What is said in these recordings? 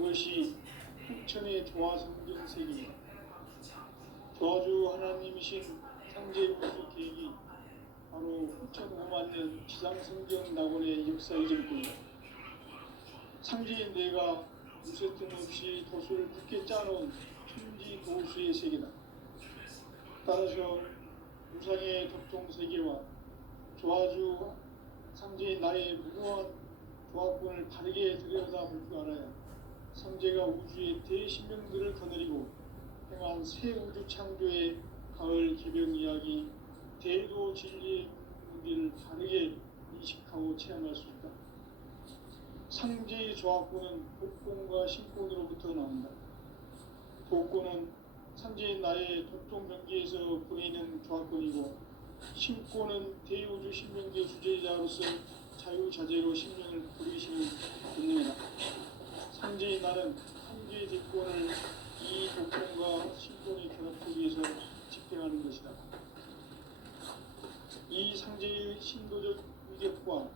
그것이 흑천의 조화성경 세계입니다. 조화주 하나님이신 상제우주 계획이 바로 9,500년 지상성경 낙원의 역사의 전부입니다. 상제인 내가 무쇠 틈 없이 도수를 굳게 짜놓은 천지 도수의 세계다. 따라서 우상의 덕종 세계와 조화주 상제인 나의 무궁한 조합권을 바르게 들여다볼 줄 알아야 상제가 우주의 대신명들을 거느리고 행한 새 우주 창조의 가을 개벽 이야기 대도 진리의 문제를 바르게 인식하고 체험할 수 있다. 상제의 조합권은 복권과 신권으로부터 나온다. 복권은 상제인 나의 독종 경계에서 보이는 조합권이고, 신권은 대우주 신명계 주제자로서 자유자재로 신명을 부리시는 본능이다. 상제인 나는 상제의 대권을 이 복권과 신권의 결합 속에서 집행하는 것이다. 이 상제의 신도적 위력과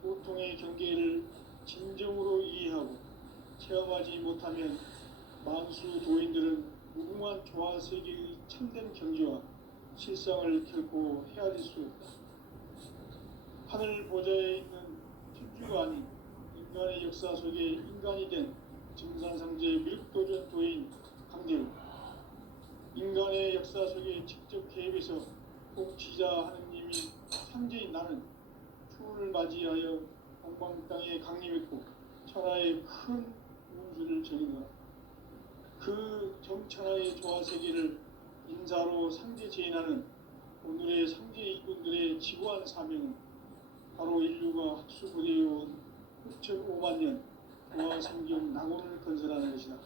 고통의 경계를 진정으로 이해하고 체험하지 못하면 만수 도인들은 무궁한 조화 세계의 참된 경지와 실상을 결코 헤아릴 수 없다. 하늘 보좌에 있는 천주가 아닌 인간의 역사 속에 인간이 된 증산상제 밀도전 도인 강대우, 인간의 역사 속에 직접 개입해서 통치자 하느님이 상제인 나는 추운을 맞이하여 동방 땅에 강림했고 천하의 큰 운수를 전인다. 그 정천하의 조화 세계를 인사로 상제 제인하는 오늘의 상제 이군들의 지구한 사명은 바로 인류가 학수부대해온 6,500년 조화 성경 낙원을 건설하는 것이다.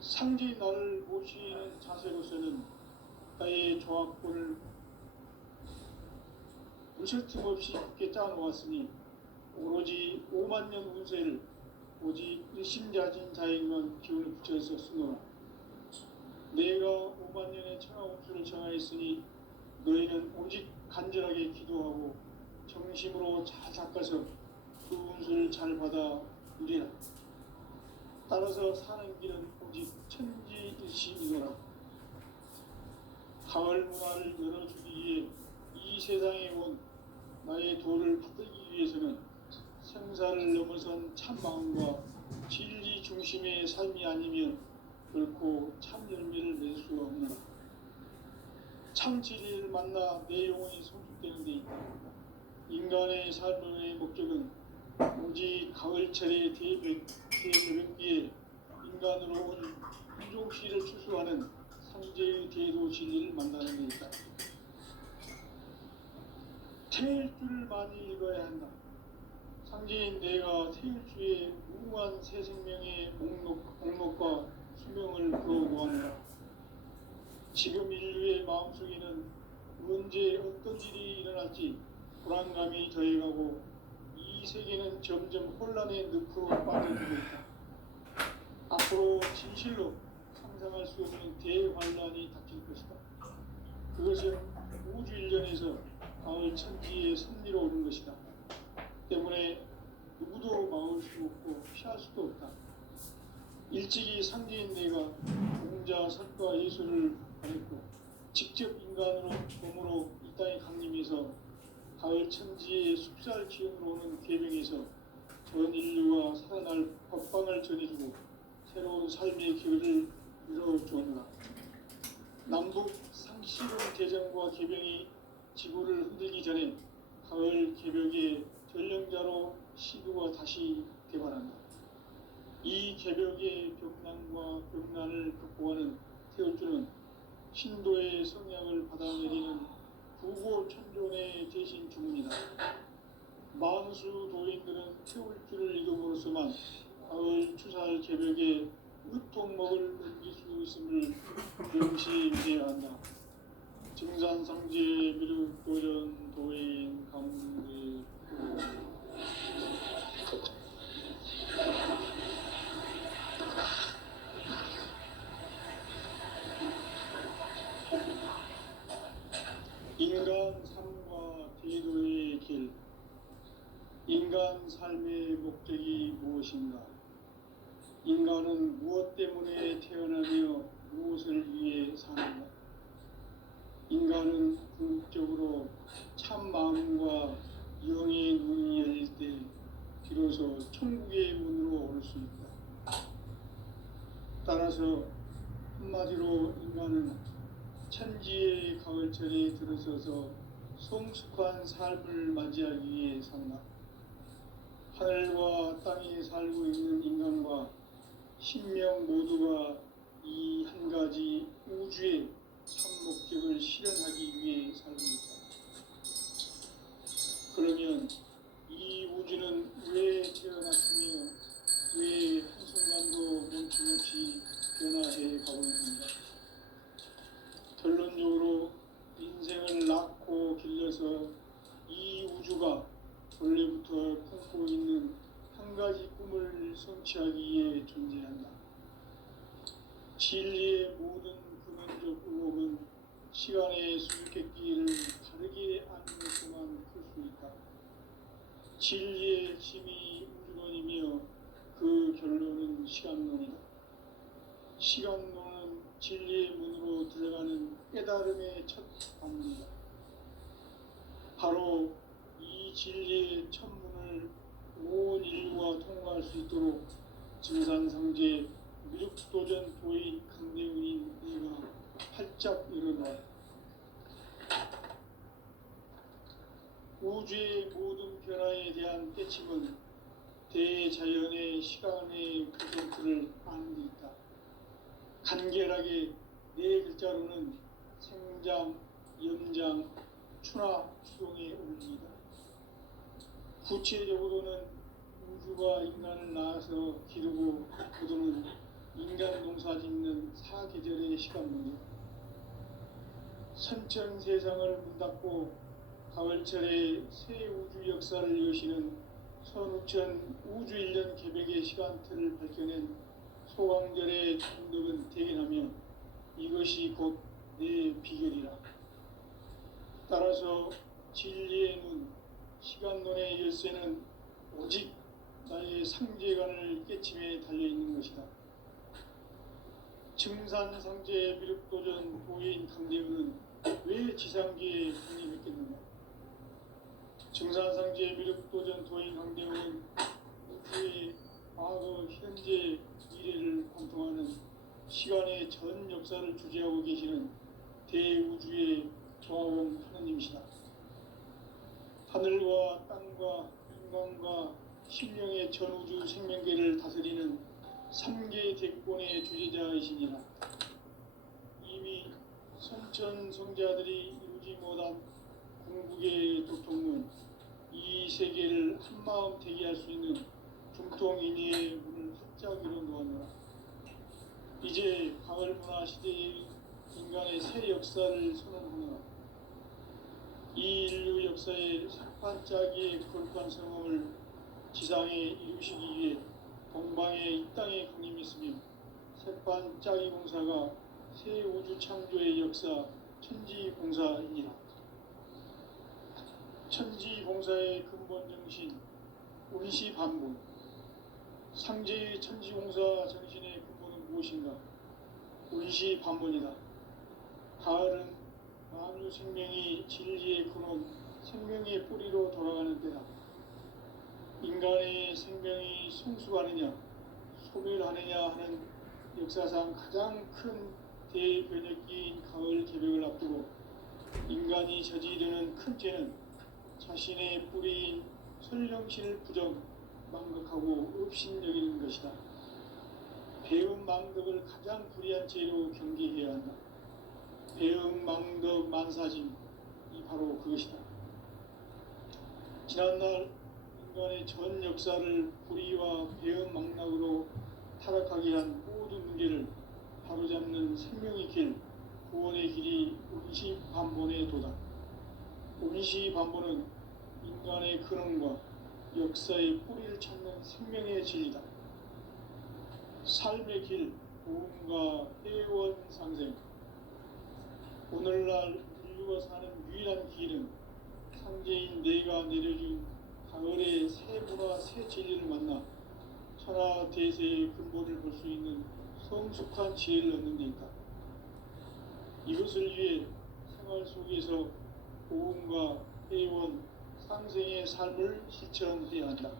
상제인 나를 모시는 자세로서는 나의 조합권을 무쇠 틈 없이 굳게 짜놓았으니 오로지 5만년 운세를 오직 일심자진 자에게만 기운을 붙여서 쓰노라. 내가 5만년의 천하 운수를 정하였으니 너희는 오직 간절하게 기도하고 정심으로 잘 닦아서 그 운수를 잘 받아 누리라. 따라서 사는 길은 오직 천지일심이노라. 가을 문화를 열어주기 위해 이 세상에 온 나의 도를 받들기 위해서는 생사를 넘어선 참마음과 진리 중심의 삶이 아니면 결코 참 열매를 낼 수 없노라. 참 진리를 만나 내 영혼이 성숙되는 데 있다. 인간의 삶의 목적은 오직 가을철의 대배변기에 인간으로 온 인종시를 추수하는 상제의 대도 진리를 만나는 데 있다. 태일주를 많이 읽어야 한다. 상제인 내가 태일주의 무궁한 새 생명의 목록과 수명을 부어보았노라. 지금 인류의 마음속에는 언제 어떤 일이 일어날지 불안감이 더해가고 이 세계는 점점 혼란의 늪으로 빠져들고 있다. 앞으로 진실로 상상할 수 없는 대환란이 닥칠 것이다. 그것은 우주 일련에서 가을 천지의 섭리로 오는 것이다. 때문에 누구도 막을 수 없고 피할 수도 없다. 일찍이 상제인 내가 공자, 석과 예술을 보냈고 직접 인간으로 몸으로 이 땅에 강림해서 가을 천지의 숲살 기운으로 오는 계명에서 전 인류가 살아날 법방을 전해주고 새로운 삶의 길을 열어주었노라. 남북 상시론 개정과 개병이 지구를 흔들기 전에 가을 개벽의 전령자로 시도가 다시 개발한다. 이 개벽의 벽난과 벽난을 극복하는 태울주는 신도의 성향을 받아내리는 부고천존의 대신 주문이다. 만수 도인들은 태울주를 읽음으로써만 가을 추살 개벽의 으통먹을 넘길 수 있음을 명시해야 한다. 증산상제 미륵도전 도인 강대 인간 삶과 대도의 길. 인간 삶의 목적이 무엇인가? 인간은 무엇 때문에 태어나며 무엇을 위해 사는가? 인간은 궁극적으로 참 마음과 영의 눈이 열릴 때 비로소 천국의 문으로 오를 수 있다. 따라서 한마디로 인간은 천지의 가을철에 들어서서 성숙한 삶을 맞이하기 위해 산다. 하늘과 땅에 살고 있는 인간과 신명 모두가 이 한 가지 우주의 참 목적을 실현하기 위해 살고 있다. 그러면 이 우주는 왜 태어났으며 왜 한순간도 멈춤없이 변화해 가고 있는가? 결론적으로 인생을 낳고 길러서 이 우주가 원래부터 품고 있는 한 가지 꿈을 성취하기 위해 존재한다. 진리의 모든 근원적 의혹은 시간의 수수께끼를 다르게 아는 것만 풀 수 있다. 진리의 핵심이 우주론이며 그 결론은 시간론이다. 시간론은 진리의 문으로 들어가는 깨달음의 첫 단계다. 바로 이 진리의 첫 문을 온 인류가 통과할 수 있도록 증산상제 미륵도전 도인 강대훈인 내가 활짝 일어나 우주의 모든 변화에 대한 깨침은 대자연의 시간의 구성틀을 아는 데 있다. 간결하게 네 글자로는 생장, 연장, 추나 추동에 올립니다. 구체적으로는 우주가 인간을 낳아서 기르고 거두는 인간 농사 짓는 사계절의 시간문이다. 선천 세상을 문 닫고 가을철에 새 우주 역사를 여시는 선우천 우주 1년 개백의 시간틀을 밝혀낸 소강절의 정덕은 대견하며 이것이 곧 내 비결이라. 따라서 진리의 눈, 시간론의 열쇠는 오직 나의 상제관을 깨침에 달려있는 것이다. 증산상제 미륵도전 도인 강대훈은 왜 지상계에 군림했겠는가? 증산상제 미륵도전 도인 강대훈은 우주의 과거, 현재, 미래를 관통하는 시간의 전 역사를 주재하고 계시는 대우주의 조화원 하느님이시다. 하늘과 땅과 인간과 신령의 전우주 생명계를 다스리는 3계 대권의 주제자이시니라. 이미 선천성자들이 이루지 못한 궁극의 도통문, 이 세계를 한마음 되게 할 수 있는 중통인의의 문을 활짝 열어 놓았노라. 이제 가을 문화 시대의 인간의 새 역사를 선언하노라. 이 인류 역사의 반짝이의 거룩한 성험을 지상에 이루시기 위해 동방에 이 땅에 강림했으며 새반짝이 공사가 새 우주 창조의 역사 천지공사이니라. 천지공사의 근본 정신 운시반본. 상제의 천지공사 정신의 근본은 무엇인가? 운시반본이다. 가을은 만유 생명이 진리의 근원, 생명의 뿌리로 돌아가는 때다. 인간의 생명이 성숙하느냐, 소멸하느냐 하는 역사상 가장 큰 대변혁기인 가을 개벽을 앞두고 인간이 저지르는 큰 죄는 자신의 뿌리인 설령신을 부정, 망각하고 업신여기는 것이다. 배움 망덕을 가장 불의한 죄로 경계해야 한다. 배움 망덕 만사짐이 바로 그것이다. 지난날 인간의 전 역사를 불의와 배움 망락으로 타락하게 한 모든 문제를 바로잡는 생명의 길, 구원의 길이 운시반본의 도다. 운시반본은 인간의 근원과 역사의 뿌리를 찾는 생명의 진리다. 삶의 길, 보험과 해원상생. 오늘날 인류가 사는 유일한 길은 상제인 내가 내려준 가을의 새 문화 새 진리를 만나 천하 대세의 근본을 볼 수 있는 성숙한 지혜를 얻는 데 있다. 이것을 위해 생활 속에서 고음과 회원, 상생의 삶을 실천해야 한다.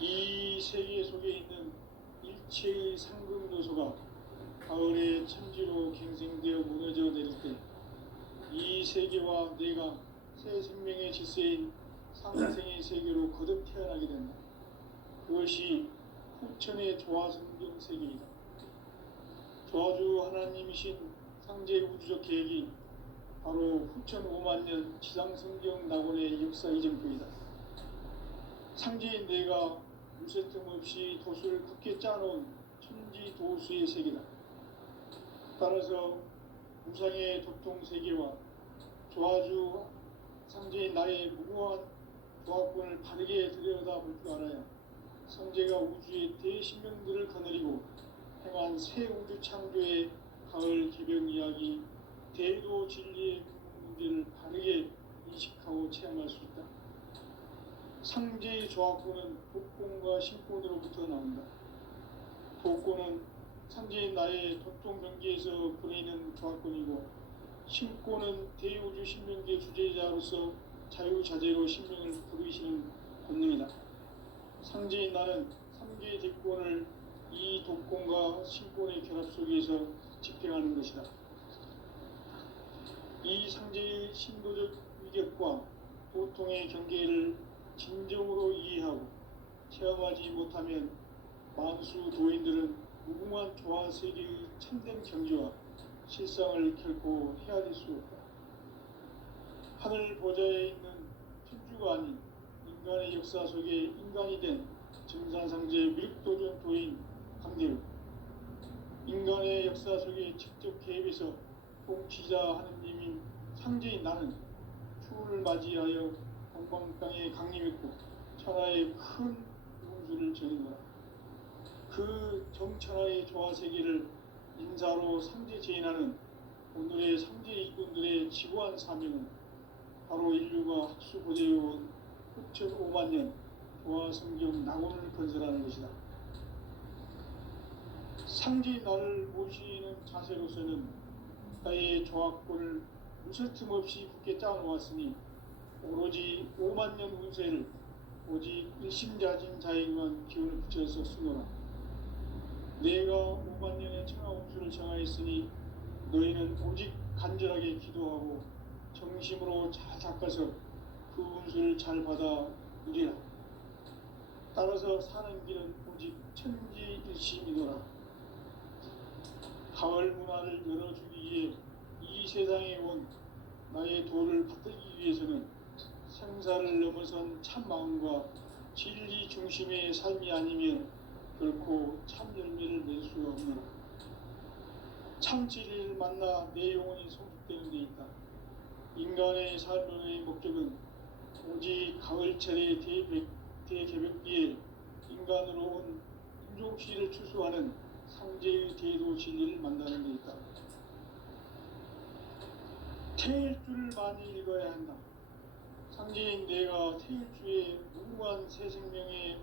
이 세계 속에 있는 일체의 상급 요소가 가을의 천지로 갱생되어 무너져 내릴 때 이 세계와 내가 새 생명의 질서인 상생의 세계로 거듭 태어나게 된다. 그것이 후천의 조화성경 세계이다. 조화주 하나님이신 상제 우주적 계획이 바로 후천 5만 년 지상성경 낙원의 역사 이전부이다. 상제인 내가 무쇠 틈 없이 도수를 굳게 짜놓은 천지 도수의 세계다. 따라서 무상의 도통 세계와 조화주 상제인 나의 무고한 조화권을 바르게 들여다볼 줄 알아야 성제가 우주의 대신명들을 거느리고 행한 새 우주 창조의 가을 개벽 이야기, 대도 진리의 문제를 바르게 인식하고 체험할 수 있다. 상제의 조화권은 독권과 신권으로부터 나온다. 독권은 상제인 나의 도통 경계에서 부리는 조화권이고, 신권은 대우주 신명계 주제자로서 자유자재로 신명을 부르시는 권능이다. 상제인 나는 3개의 대권을 이 독권과 신권의 결합 속에서 집행하는 것이다. 이 상제의 신도적 위격과 도통의 경계를 진정으로 이해하고 체험하지 못하면 만수 도인들은 무궁한 조화세계의 참된 경지와 실상을 결코 헤아릴 수 없다. 하늘 보좌에 있는 천주가 아닌 인간의 역사 속에 인간이 된 증산상제 미륵도전 도인 강대우, 인간의 역사 속에 직접 개입해서 통치자 하느님인 상제인 나는 추운을 맞이하여 동방땅에 강림했고 천하의 큰 운수를 전했노라. 그 정천하의 조화세계를 인사로 상제 제인하는 오늘의 상제 이군들의 지구한 사명은 바로 인류가 학수고대해온 후천 5만 년 조화성경 낙원을 건설하는 것이다. 상제인 나를 모시는 자세로서는 나의 조화권을 무쇠틈 없이 굳게 짜놓았으니 오로지 5만 년 운세를 오직 일심자진 자에게만 기운을 붙여서 쓰노라. 내가 5만 년의 천하 운수를 정하였으니 너희는 오직 간절하게 기도하고 정심으로 잘 닦아서 그 운수를 잘 받아 누리라. 따라서 사는 길은 오직 천지일심이노라. 가을 문화를 열어주기 위해 이 세상에 온 나의 도를 받들기 위해서는 생사를 넘어선 참 마음과 진리 중심의 삶이 아니면 결코 참 열매를 낼 수가 없노라. 참 진리를 만나 내 영혼이 성숙되는 데 있다. 인간의 삶의 목적은 오직 가을철의 대개벽기에 인간으로 온 인종시를 추수하는 상제의 대도 진리를 만나는 데 있다. 태일주를 많이 읽어야 한다. 상제인 내가 태일주의 무궁한 새 생명의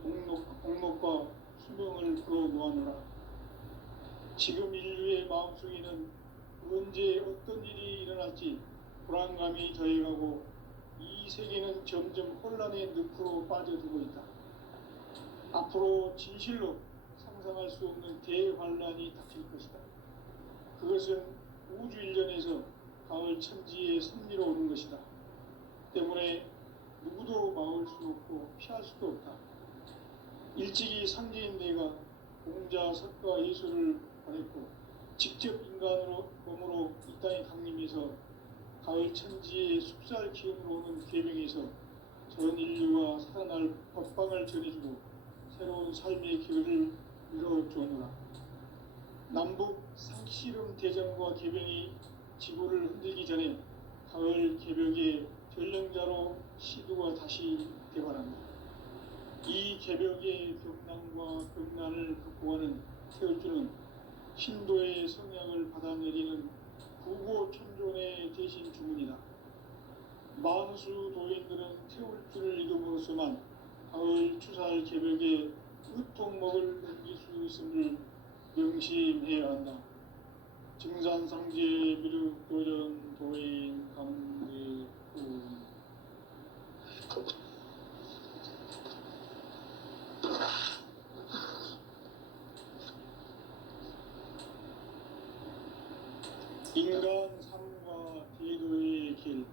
목록과 수명을 풀어놓아노라. 지금 인류의 마음속에는 언제 어떤 일이 일어날지 불안감이 더해가고 이 세계는 점점 혼란의 늪으로 빠져들고 있다. 앞으로 진실로 상상할 수 없는 대환란이 닥칠 것이다. 그것은 우주 일전에서 가을 천지의 섭리로 오는 것이다. 때문에 누구도 막을 수 없고 피할 수도 없다. 일찍이 상제인 내가 공자, 석가, 예수를 보냈고 직접 인간으로 몸으로 이 땅에 강림해서 가을 천지의 숲살 기운으로 오는 계명에서 전 인류가 살아날 법방을 전해주고 새로운 삶의 길을 열어주노라. 남북 상씨름 대전과 개병이 지구를 흔들기 전에 가을 개벽의 전령자로 시두가 다시 개발한다. 이 개벽의 벽난과 벽난을 극복하는 태울주는 신도의 성향을 받아내리는 구고천존의 대신 주문이다. 만수 도인들은 태울주를 읽음으로써만 가을 추사할 가을 개벽에 으통목을 넘길 수 있음을 명심해야 한다. 증산상제 미륵 도전 도인 강대군 인간 삶과 대도의 길.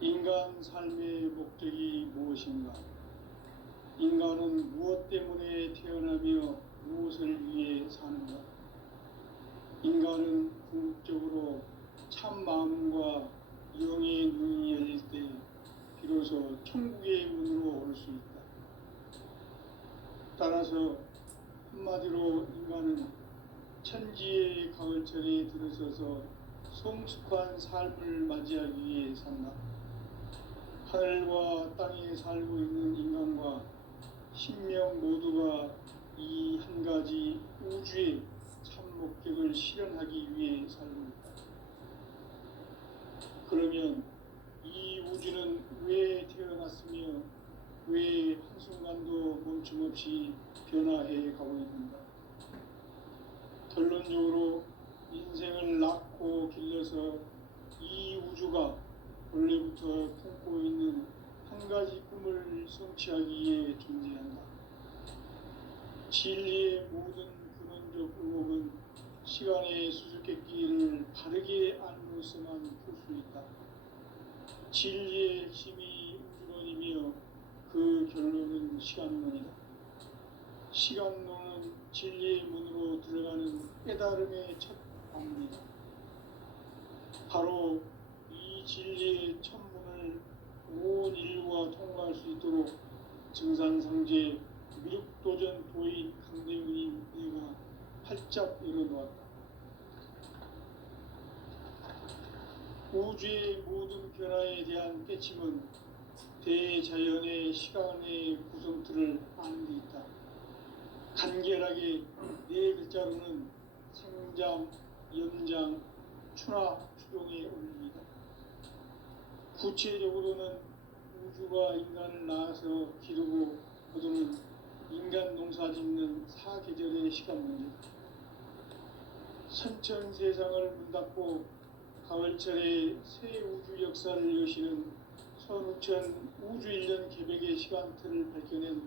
인간 삶의 목적이 무엇인가? 인간은 무엇 때문에 태어나며 무엇을 위해 사는가? 인간은 궁극적으로 참 마음과 영의 눈이 열릴 때 비로소 천국의 문으로 올 수 있다. 따라서 한마디로 인간은 천지의 가을철에 들어서서 성숙한 삶을 맞이하기 위해 산다. 하늘과 땅에 살고 있는 인간과 신명 모두가 이 한 가지 우주의 참 목적을 실현하기 위해 살고 있다. 그러면 이 우주는 왜 태어났으며 왜 한순간도 멈춤없이 변화해 가고 있는가? 결론적으로 인생을 낳고 길러서 이 우주가 원래부터 품고 있는 한 가지 꿈을 성취하기 위해 존재한다. 진리의 모든 근원적 의혹은 시간의 수수께끼를 바르게 알므로서만 풀 수 있다. 진리의 핵심이 우주론이며 그 결론은 시간론이다. 시간론은 진리의 문으로 들어가는 깨달음의 첫 방문이다. 바로 이 진리의 첫 문을 온 인류가 통과할 수 있도록 증산상제 미륵도전 도인 강대훈이 내가 활짝 열어놓았다. 우주의 모든 변화에 대한 깨침은 대자연의 시간의 구성틀을 아는 데 있다. 간결하게 네 글자로는 생장, 연장, 추나 추종의 원리이다. 구체적으로는 우주가 인간을 낳아서 기르고 거두는 인간 농사 짓는 사계절의 시간 문제다. 선천 세상을 문 닫고 가을철에 새 우주 역사를 여시는 선우천 우주 1년 개벽의 시간틀을 밝혀낸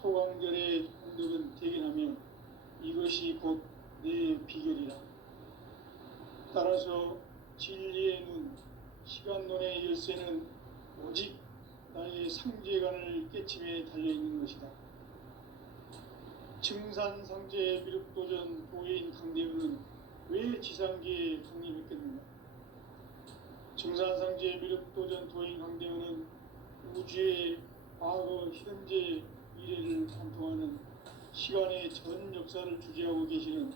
소강절의 공덕은 대견하며 이것이 곧 내 비결이라. 따라서 진리의 눈, 시간론의 열쇠는 오직 나의 상제관을 깨침에 달려있는 것이다. 증산상제 미륵도전 도인 강대훈은 왜 지상계에 독립했겠는가? 증산상제 미륵도전 도인 강대훈은 우주의 과거, 현재, 미래를 관통하는 시간의 전 역사를 주재하고 계시는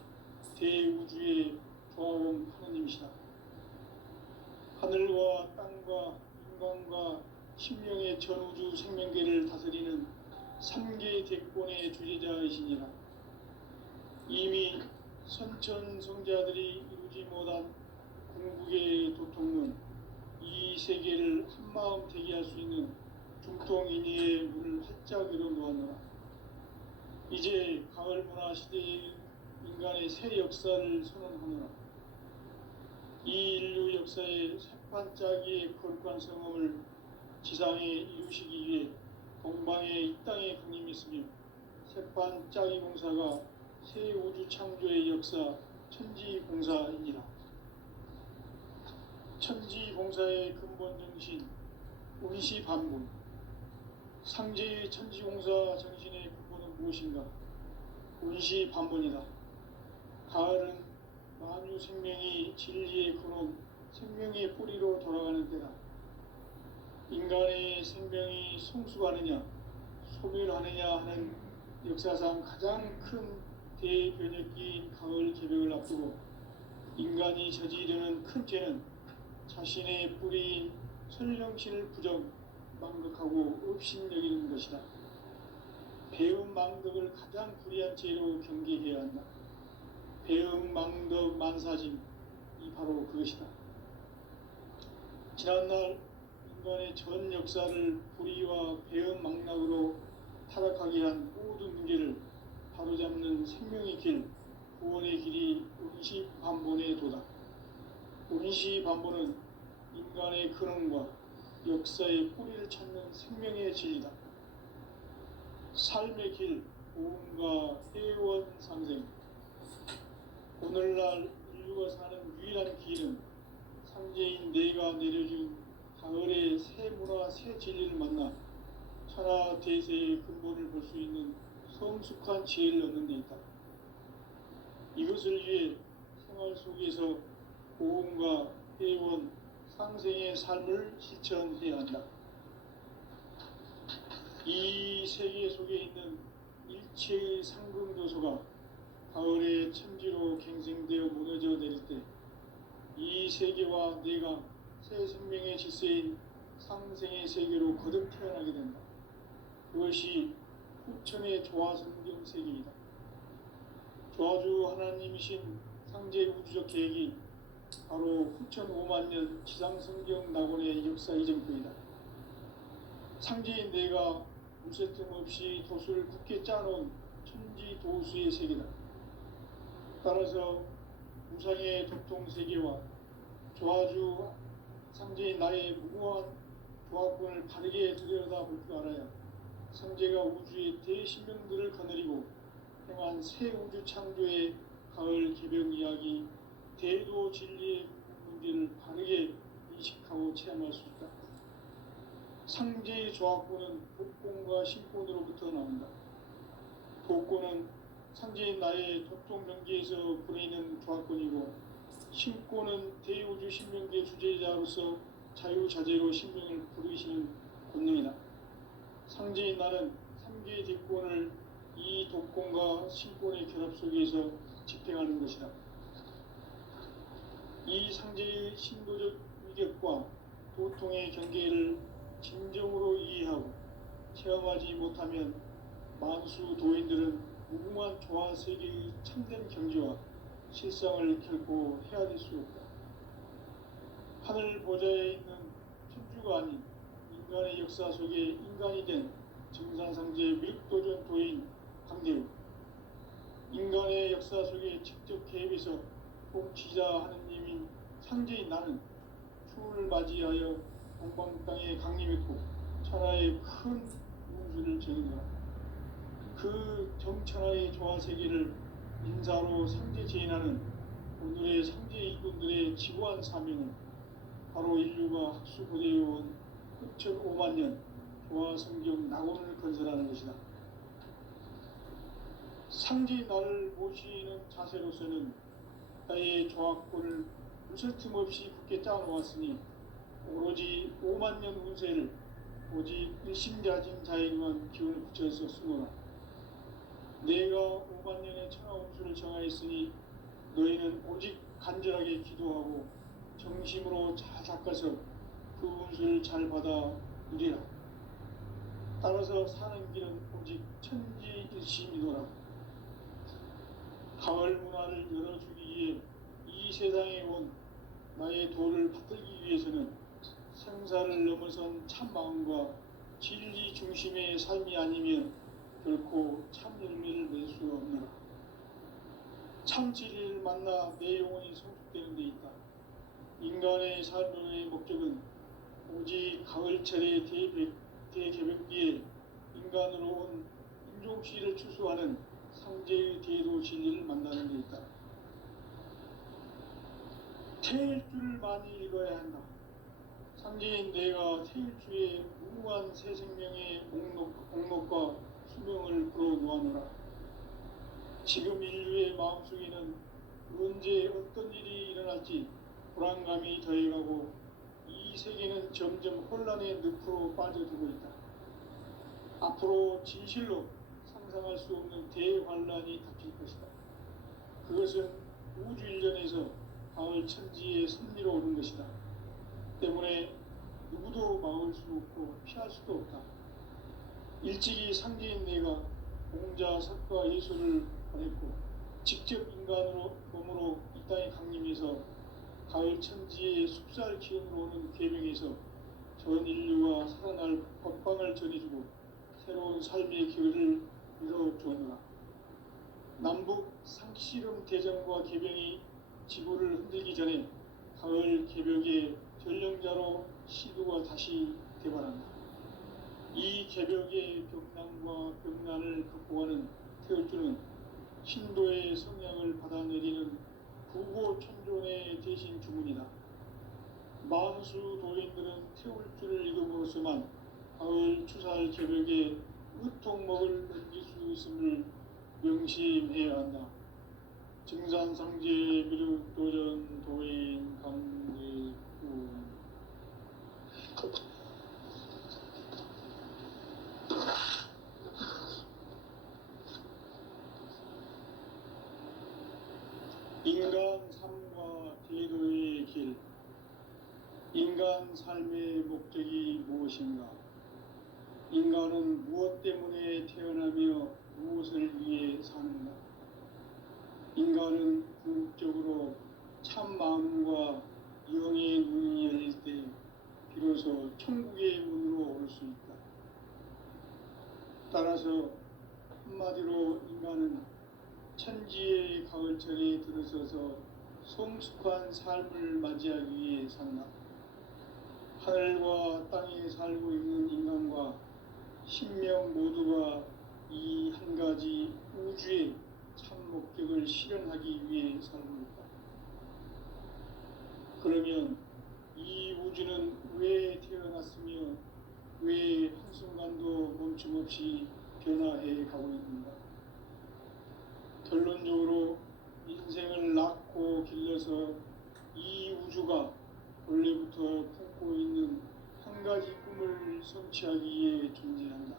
대우주의 조화원 하느님이시다. 하늘과 땅과 인간과 신명의 전우주 생명계를 다스리는 3계 대권의 주제자이시니라. 이미 선천성자들이 이루지 못한 궁극의 도통은 이 세계를 한마음 되게 할 수 있는 중통인의의 문을 활짝 열어놓았노라. 이제 가을 문화 시대의 인간의 새 역사를 선언하노라. 이 인류 역사의 새반짝이의 거룩한 성험을 지상에 이루시기 위해 동방에 이 땅에 강림했으며 새반짝이 공사가 새 우주 창조의 역사 천지공사이니라. 천지공사의 근본 정신 운시반분. 상제의 천지공사 정신의 근본은 무엇인가? 운시반분이다. 가을은 만유 생명이 진리의 근원, 생명의 뿌리로 돌아가는 때다. 인간의 생명이 성숙하느냐, 소멸하느냐 하는 역사상 가장 큰 대변혁기인 가을 개벽을 앞두고 인간이 저지르는 큰 죄는 자신의 뿌리인 설령신을 부정, 망극하고 업신여기는 것이다. 배음 망덕을 가장 불의한 죄로 경계해야 한다. 배음 망덕 만사짐, 이 바로 그것이다. 지난날 인간의 전 역사를 불의와 배음 망락으로 타락 온시반본의 도다. 온시반본은 인간의 근원과 역사의 뿌리를 찾는 생명의 진리다. 삶의 길, 보험과 회원 상생. 오늘날 인류가 사는 유일한 길은 상제인 내가 내려준 가을의 새 문화, 새 진리를 만나 천하 대세의 근본을 볼 수 있는 성숙한 지혜를 얻는 데 있다. 이것을 위해 생활 속에서 보험과 회원, 상생의 삶을 실천해야 한다. 이 세계 속에 있는 일체의 상승조소가 가을의 천지로 갱생되어 무너져 내릴 때 이 세계와 내가 새 생명의 질서인 상생의 세계로 거듭 태어나게 된다. 그것이 후천의 조화성경 세계이다. 조화주 하나님이신 상제 우주적 계획이 바로 후천 5만 년 지상성경 낙원의 역사 이전부이다. 상제인 내가 무쇠틈 없이 도수를 굳게 짜놓은 천지 도수의 세계다. 따라서 우상의 도통 세계와 조화주 상제인 나의 무모한 조합권을 바르게 들여다볼 줄 알아야 상제가 우주의 대신명들을 거느리고 행한 새 우주 창조의 가을 개벽 이야기, 대도 진리의 문제를 바르게 인식하고 체험할 수 있다. 상제의 조합권은 복권과 신권으로부터 나온다. 복권은 상제인 나의 도통 명계에서 보내는 조합권이고, 신권은 대우주 신명계 주제자로서 자유자재로 신명을 부르시는 권능이다. 상제인 나는 3개의 대권을 이 독권과 신권의 결합 속에서 집행하는 것이다. 이 상제의 신도적 위격과 도통의 경계를 진정으로 이해하고 체험하지 못하면 만수 도인들은 무궁한 조화 세계의 참된 경지와 실상을 결코 헤아릴 수 없다. 하늘 보좌에 있는 천주가 아닌 인간의 역사 속에 인간이 된 정산상제 밀도전 도인 강대우, 인간의 역사 속에 직접 개입해서 통치자 하느님인 상제인 나는 추운을 맞이하여 동방 땅에 강림했고 천하의 큰 운수를 정의하라. 그 정천하의 조화 세계를 인사로 상제 제인하는 오늘의 상제 이군들의 지구한 사명은 바로 인류가 학수고대해온 후천 5만 년 조화 성경 낙원을 건설하는 것이다. 상제 나를 모시는 자세로서는 나의 조합권을 무설틈 없이 굳게 짜놓았으니 오로지 5만 년 운세를 오직 일심자진 자에게만 기운을 붙여서 쓰노라. 내가 5만 년의 천하 운수를 정하였으니 너희는 오직 간절하게 기도하고 정심으로 잘 닦아서 그 운수를 잘 받아 누리라. 따라서 사는 길은 오직 천지일심이노라. 가을 문화를 열어주기 위해 이 세상에 온 나의 도를 받들기 위해서는 생사를 넘어선 참 마음과 진리 중심의 삶이 아니면 결코 참 열매를 낼 수 없노라. 참 진리를 만나 내 영혼이 성숙되는 데 있다. 인간의 삶의 목적은 오직 가을철의 대개벽기에 인간으로 온 인종시를 추수하는 상제의 대도 진리를 만나는 데 있다. 태일주를 많이 읽어야 한다. 상제인 내가 태일주의 무궁한 새 생명의 목록과 수명을 불어놓아노라. 지금 인류의 마음속에는 언제 어떤 일이 일어날지 불안감이 더해가고 이 세계는 점점 혼란의 늪으로 빠져들고 있다. 앞으로 진실로 상상할 수 없는 대환란이 닥칠 것이다. 그것은 우주 일전에서 가을 천지의 섭리로 오는 것이다. 때문에 누구도 막을 수 없고 피할 수도 없다. 일찍이 상제인 내가 공자, 석가, 예수를 보냈고 직접 인간으로 몸으로 이 땅에 강림해서 가을 천지의 숲살 기운으로 오는 계명에서 전 인류가 살아날 법방을 전해주고 새로운 삶의 길을 열어주었노라. 남북 상씨름 대전과 계병이 지구를 흔들기 전에 가을 개벽의 전령자로 시도가 다시 대발한다. 이 개벽의 벽난과 벽난을 극복하는 태울주는 신도의 성량을 받아내리는 구고천존의 대신 주문이다. 만수 도인들은 태울주를 읽음으로써만 가을 추살 개벽에 의통목을 넘길 수 있음을 명심해야 한다. 증산상제 미륵도전 도인 강제구 인간 삶과 대도의 길. 인간 삶의 목적이 무엇인가? 인간은 무엇 때문에 태어나며 무엇을 위해 사는가? 인간은 궁극적으로 참 마음과 영의 눈이 열릴 때 비로소 천국의 문으로 올 수 있다. 따라서 한마디로 인간은 천지의 가을철에 들어서서 성숙한 삶을 맞이하기 위해 산다. 하늘과 땅에 살고 있는 인간과 신명 모두가 이 한 가지 우주의 참 목적을 실현하기 위해 살고 있다. 그러면 이 우주는 왜 태어났으며 왜 한순간도 멈춤없이 변화해 가고 있는가? 결론적으로 인생을 낳고 길러서 이 우주가 원래부터 품고 있는 한 가지 꿈을 성취하기 위해 존재한다.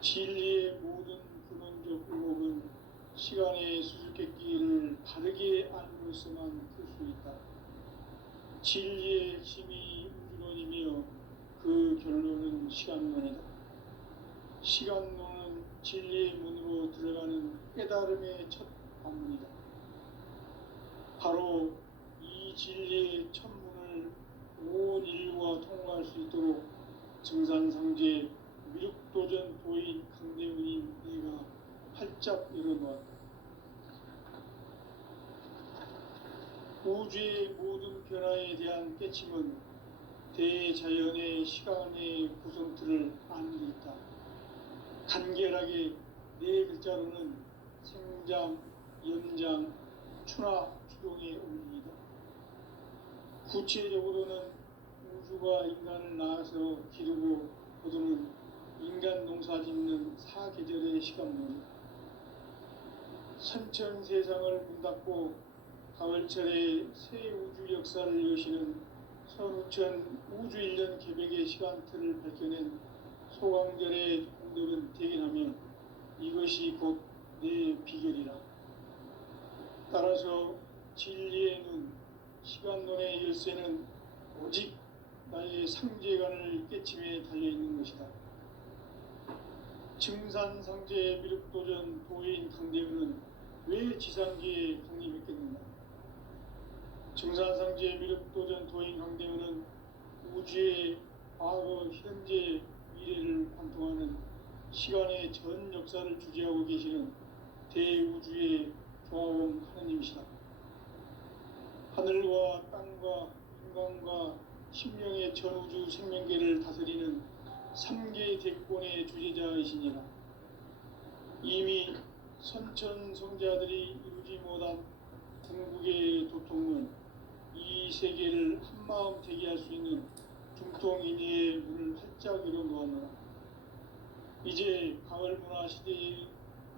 진리의 모든 근원적 의목은 시간의 수수께끼를 바르게 알므로서만 풀 수 있다. 진리의 핵심이 우주론이며 그 결론은 시간론이다. 시간론은 진리의 문으로 들어가는 깨달음의 첫 관문이다. 바로 이 진리의 첫 문을 온 인류가 통과할 수 있도록 증산상제 미륵도전 도인 강대훈인 내가 활짝 열어놓았다. 우주의 모든 변화에 대한 깨침은 대자연의 시간의 구성틀을 아는 데 있다. 간결하게 네 글자로는 생장, 연장, 추나 추동의 원리이다. 구체적으로는 우주가 인간을 낳아서 기르고 거두는 인간 농사 짓는 사계절의 시간론이다. 선천 세상을 문닫고 가을철에 새 우주 역사를 여시는 선우천 우주 1년 개벽의 시간틀을 밝혀낸 소강절의 공덕은 대견하며 이것이 곧 내 비결이라. 따라서 진리의 눈, 시간론의 열쇠는 오직 나의 상제관을 깨침에 달려있는 것이다. 증산상제 미륵도전 도인 강대훈은 왜 지상계에 강림했겠는가? 증산상제 미륵도전 도인 강대훈은 우주의 과거, 현재, 미래를 관통하는 시간의 전 역사를 주재하고 계시는 대우주의 조화원 하느님이시다. 하늘과 땅과 인간과 신명의 전우주 생명계를 다스리는 3개 대권의 주재자이시니라. 이미 선천성자들이 이루지 못한 궁극의 도통은 이 세계를 한마음 되게 할 수 있는 중통인의의 문을 활짝 열어놓았노라. 이제 가을 문화 시대의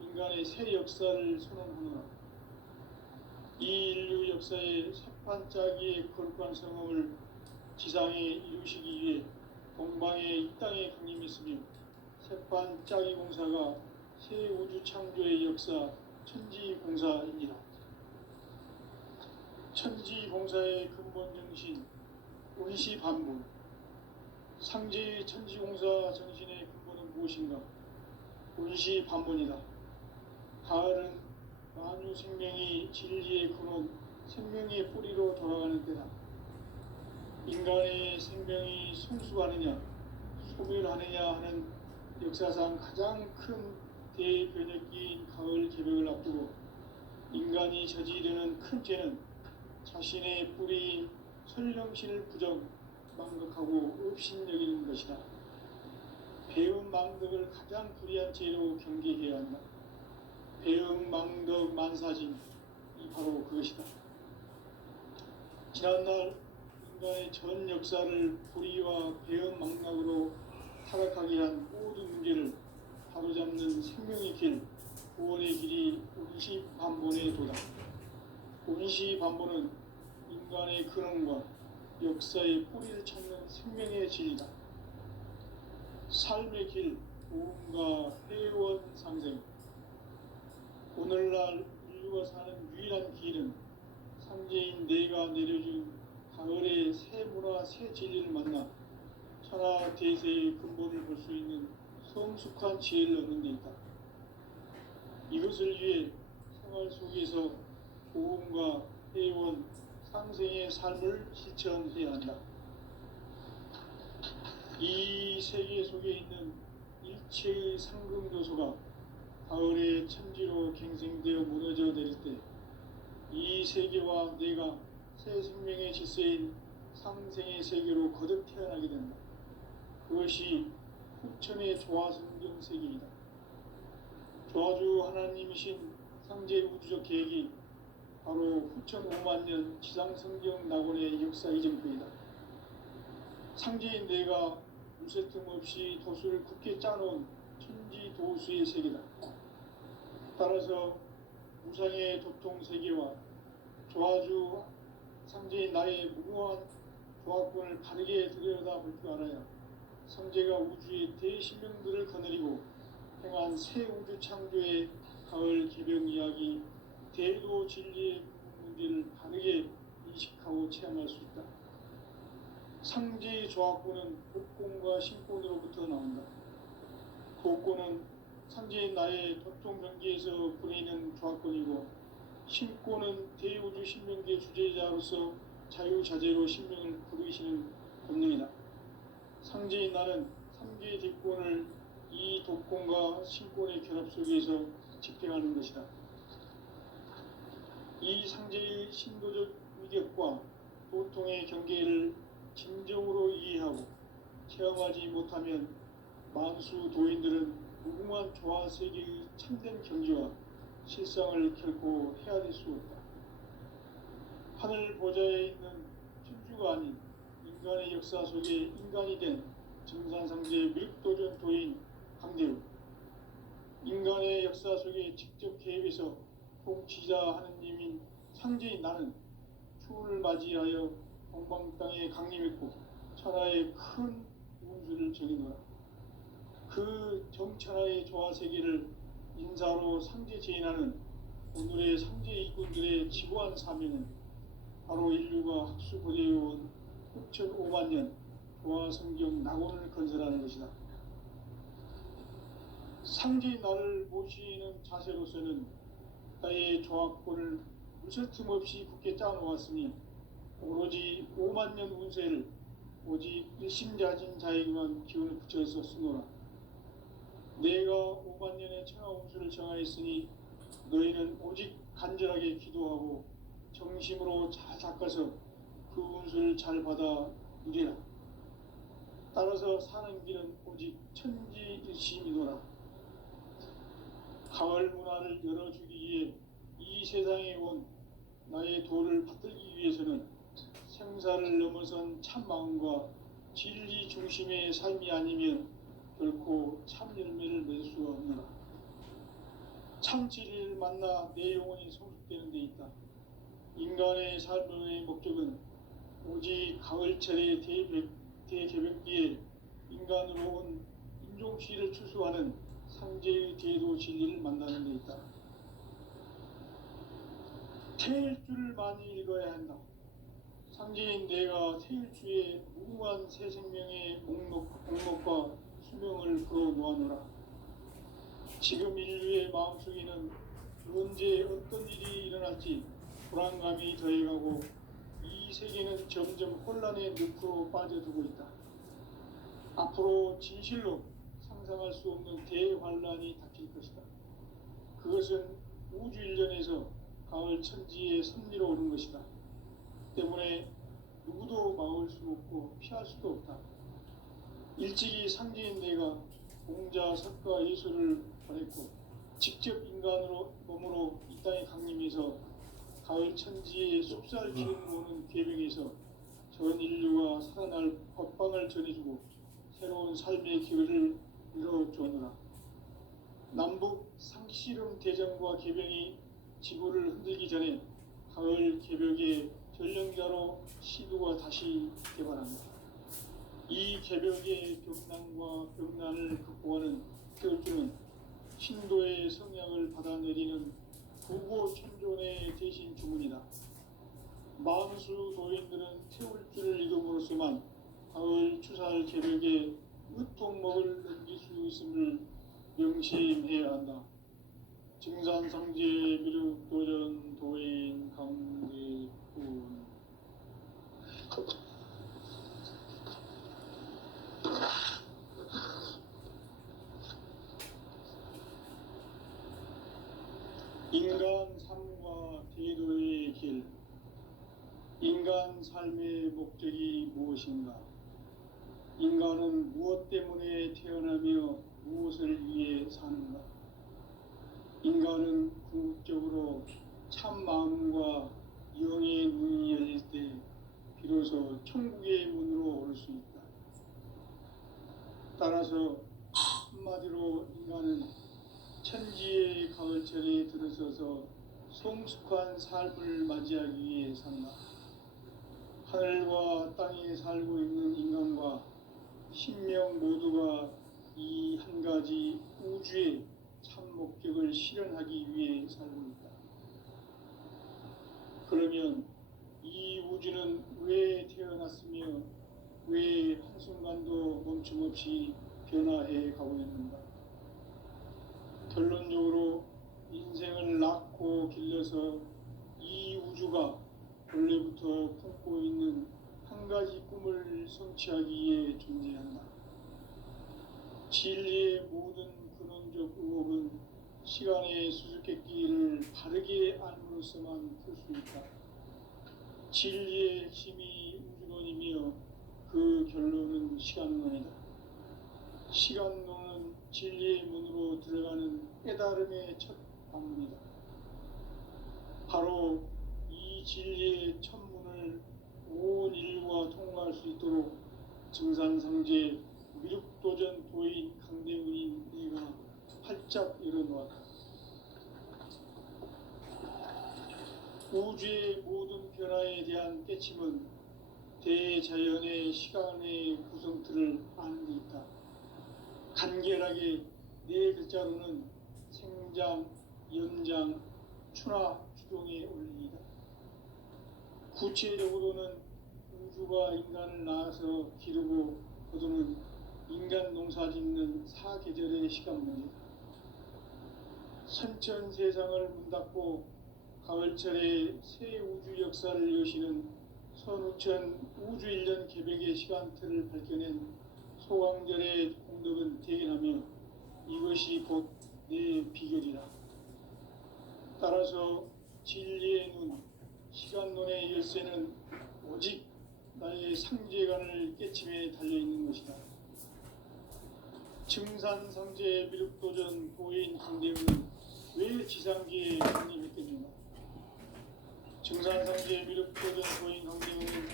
인간의 새 역사를 선언하노라. 이 인류 역사의 새판짜기의 거룩한 성험을 지상에 이루시기 위해 동방에 이 땅에 강림했으며 새판짜기 공사가 새 우주 창조의 역사 천지공사입니다. 천지공사의 근본 정신 운시반분. 상제의 천지공사 정신의 근본은 무엇인가? 운시반분이다. 가을은 만유 생명이 진리의 근원, 생명의 뿌리로 돌아가는 때다. 인간의 생명이 성숙하느냐, 소멸하느냐 하는 역사상 가장 큰 대변혁기인 가을 개벽을 앞두고 인간이 저지르는 큰 죄는 자신의 뿌리인 설령신을 망각하고 업신여기는 것이다. 배음 망덕을 가장 불의한 죄로 경계해야 한다. 배음 망덕 만사진이 바로 그것이다. 지난날 인간의 전 역사를 불의와 배음 망락으로 타락하게 한 모든 문제를 바로잡는 생명의 길, 구원의 길이 운시반본의 도다. 운시반본은 인간의 근원과 역사의 뿌리를 찾는 생명의 진리다. 삶의 길, 도움과 회원 상생. 오늘날 인류가 사는 유일한 길은 상제인 내가 내려준 가을의 새 문화, 새 진리를 만나 천하 대세의 근본을 볼 수 있는 성숙한 지혜를 얻는 데 있다. 이것을 위해 생활 속에서 도움과 회원, 상생의 삶을 실천해야 한다. 이 세계 속에 있는 일체의 상금도소가 가을의 천지로 갱생되어 무너져 내릴 때 이 세계와 내가 새 생명의 질서인 상생의 세계로 거듭 태어나게 된다. 그것이 후천의 조화성경 세계이다. 조화주 하나님이신 상제 우주적 계획이 바로 후천 5만 년 지상성경 낙원의 역사 이전부이다. 상제인 내가 무쇠틈 없이 도수를 굳게 짜놓은 천지 도수의 세계다. 따라서 무상의 도통 세계와 조화주 상제인 나의 무궁한 조화권을 바르게 들여다볼 줄 알아야 상제가 우주의 대신명들을 거느리고 행한 새 우주 창조의 가을 개병 이야기, 대도 진리의 문제를 바르게 인식하고 체험할 수 있다. 상제의 조화권은 복권과 신권으로부터 나온다. 복권은 상제인 나의 도통 경계에서 부리는 조화권이고, 신권은 대우주 신명계 주제자로서 자유자재로 신명을 부르시는 본능이다. 상제인 나는 3개의 뒷권을 이 독권과 신권의 결합 속에서 집행하는 것이다. 이 상제의 신도적 위격과 도통의 경계를 진정으로 이해하고 체험하지 못하면 만수 도인들은 무궁한 조화 세계의 참된 경지와 실상을 결코 헤아릴 수 없다. 하늘 보좌에 있는 천주가 아닌 인간의 역사 속에 인간이 된 정산상제 밀도전 도인 강대우, 인간의 역사 속에 직접 개입해서 통치자 하느님인 상제인 나는 추운을 맞이하여 동방 땅에 강림했고 천하의 큰 운수를 정해놓아 그 정천하의 조화 세계를 인사로 상제 제인하는 오늘의 상제 일꾼들의 지고한 사명은 바로 인류가 학수고대해온 후천 5만 년 조화 성경 낙원을 건설하는 것이다. 상제인 나를 모시는 자세로서는 나의 조화권을 무쇠틈 없이 굳게 짜놓았으니 오로지 5만 년 운세를 오직 일심자진 자에게만 기운을 붙여서 쓰노라. 내가 5만 년의 천하 운수를 정하였으니 너희는 오직 간절하게 기도하고 정심으로 잘 닦아서 그 운수를 잘 받아 누리라. 따라서 사는 길은 오직 천지일심이노라. 가을 문화를 열어주기 위해 이 세상에 온 나의 도를 받들기 위해서는 생사를 넘어선 참마음과 진리 중심의 삶이 아니면 결코 참 열매를 맺을 수가 없노라. 참 진리를 만나 내 영혼이 성숙되는 데 있다. 인간의 삶의 목적은 오직 가을철의 대개벽기에 인간으로 온 인종시를 추수하는 상제의 대도 진리를 만나는 데 있다. 태일주를 많이 읽어야 한다. 상제인 내가 태일주의 무궁한 새 생명의 목록과 수명을 풀어 놓아노라. 지금 인류의 마음속에는 언제 어떤 일이 일어날지 불안감이 더해가고 이 세계는 점점 혼란의 늪으로 빠져들고 있다. 앞으로 진실로 상상할 수 없는 대환란이 닥칠 것이다. 그것은 우주 일전에서 가을 천지의 섭리로 오는 것이다. 때문에 누구도 막을 수 없고 피할 수도 없다. 일찍이 상제인 내가 공자, 석가, 예수를 보냈고 직접 인간으로 몸으로 이 땅에 강림해서 가을 천지의 숲살 기운을 오는 계명에서 전 인류가 살아날 법방을 전해주고 새로운 삶의 기회를 이뤄주었노라. 남북 상씨름 대전과 개병이 지구를 흔들기 전에 가을 개벽의 전령자로 시도가 다시 개발합니다. 이 개벽의 벽난과 벽난을 극복하는 태울주는 신도의 성향을 받아내리는 구고천존의 대신 주문이다. 만수 도인들은 태울주를 이름으로서만 가을 추살 개벽의 으통목을 넘길 수 있음을 명심해야 한다. 증산상제 미륵도전 도인 강대군. 인간 삶과 대도의 길. 인간 삶의 목적이 무엇인가? 인간은 무엇 때문에 태어나며 무엇을 위해 사는가? 인간은 궁극적으로 참 마음과 영의 눈이 열릴 때 비로소 천국의 문으로 오를 수 있다. 따라서 한마디로 인간은 천지의 가을철에 들어서서 성숙한 삶을 맞이하기 위해 산다. 하늘과 땅에 살고 있는 인간과 신명 모두가 이 한 가지 우주의 참 목적을 실현하기 위해 살고 있다. 그러면 이 우주는 왜 태어났으며 왜 한순간도 멈춤없이 변화해 가고 있는가? 결론적으로 인생을 낳고 길러서 이 우주가 원래부터 품고 있는 한 가지 꿈을 성취하기 위해 존재한다. 진리의 모든 근원적 의혹은 시간의 수수께끼를 바르게 알므로써만 풀 수 있다. 진리의 핵심이 우주론이며 그 결론은 시간론이다. 시간론은 진리의 문으로 들어가는 깨달음의 첫 방문이다. 바로 이 진리의 첫 문을 온 인류가 통과할 수 있도록 증산상제 미륵도전 도인 강대군인 내가 활짝 열어놓았다. 우주의 모든 변화에 대한 깨침은 대자연의 시간의 구성틀을 아는 데 있다. 간결하게 네 글자로는 생장, 연장, 추나 추동의 원리이다. 구체적으로는 우주가 인간을 낳아서 기르고 거두는 인간 농사 짓는 사계절의 시간 문제다. 선천 세상을 문 닫고 가을철에 새 우주 역사를 여시는 선우천 우주 1년 개벽의 시간틀을 밝혀낸 소강절의 공덕은 대견하며 이것이 곧 내 비결이라. 따라서 진리의 눈, 시간론의 열쇠는 오직 나의 상제관을 깨침에 달려있는 것이다. 증산상제 미륵도전 도인 강대군은 왜 지상계에 강림했겠는가? 증산상제 미륵도전 도인 강대군은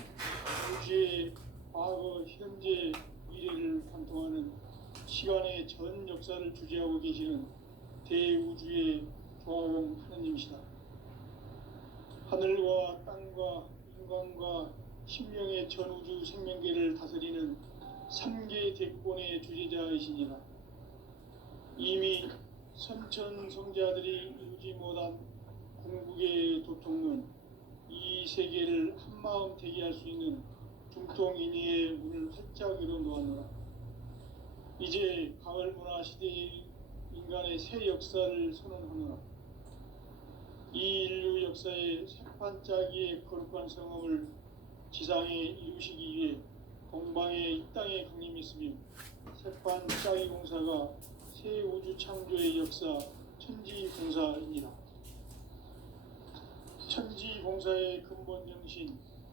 우주의 과거, 현재, 미래를 관통하는 시간의 전 역사를 주재하고 계시는 대우주의 조화공 하느님이시다. 하늘과 땅과 인간과 심령의 전우주 생명계를 다스리는 3계 대권의 주제자이시니라. 이미 선천 성자들이 이루지 못한 궁극의 도통론, 이 세계를 한마음 대기할 수 있는 중통인의의 문을 활짝 열어놓았노라. 이제 가을 문화 시대의 인간의 새 역사를 선언하노라. 이 인류 역사의 새판짜기의 거룩한 성험을 지상에 이루시기 위해 공방에 이 땅에 강림했으며 새판짜기 공사가 새 우주 창조의 역사 천지공사이니라. 천지 봉사의 근본 정신